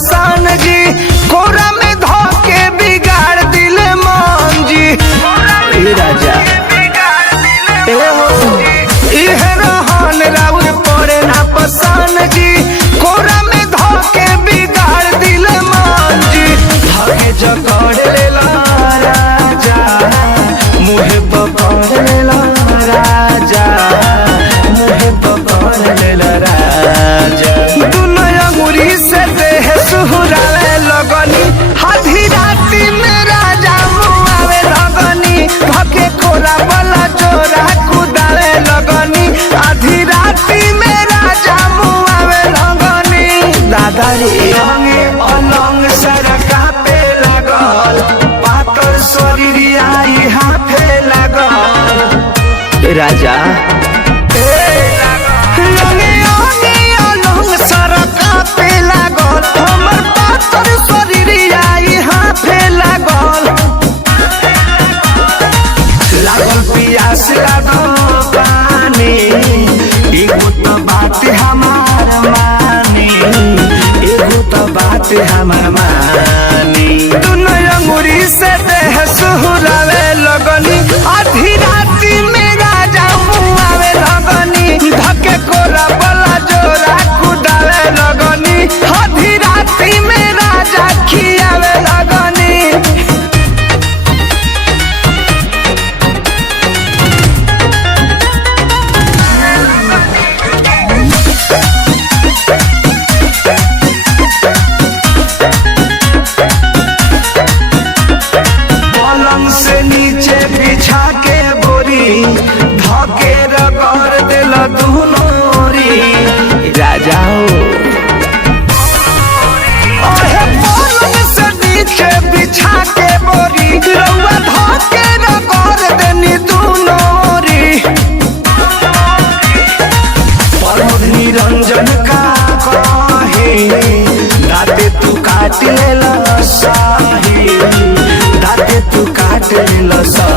पसान जी, कोरा में धोके बिगाड़ दिले मान जी। ए राजा ए हो इहे रहन राउर पड़े ना पसान जी, कोरा में धोके बिगाड़ दिले मान जी। धके जकड़ लेला राजा, मुहे पकड़ लेला राजा, मुहे पकड़ लेला राजा। दुनिया अंगुरी से देह सुहुरावे लगनी, आधी राती में राजा मुआवे लगनी। धके कोरा वाला जोरा कुदावे लगनी, आधी राती में राजा मुआवे लगनी। दादा रे अंगे अलंग सरका पे लगल, पातर शरीर आई हाथे लगल। राजा हमर पातर शरीर आई हाथे लागल। लागल पियास लागल पानी, एगो तो बात हमार मानी, एगो तो बात हमार मानी। दुनिया अंगुरी से देह सुहुरावे लगनी, आधी राती में राजा मुआवे लगनी। धके कोरा वाला जोरा कुदावे लगनी, आधी राती में राजा खियावे लगनी। पलंग से नीचे बिछा के बोरी, धके रगड़ दिल दुनोरी। राजा हो ओहे पलंग से नीचे बिछा के बोरी, रउआ धके रगड़ देनी दुनोरी। प्रमोद निरंजन का कहे, दाते तू काट लेला साही, दाते तू काट लेला साही।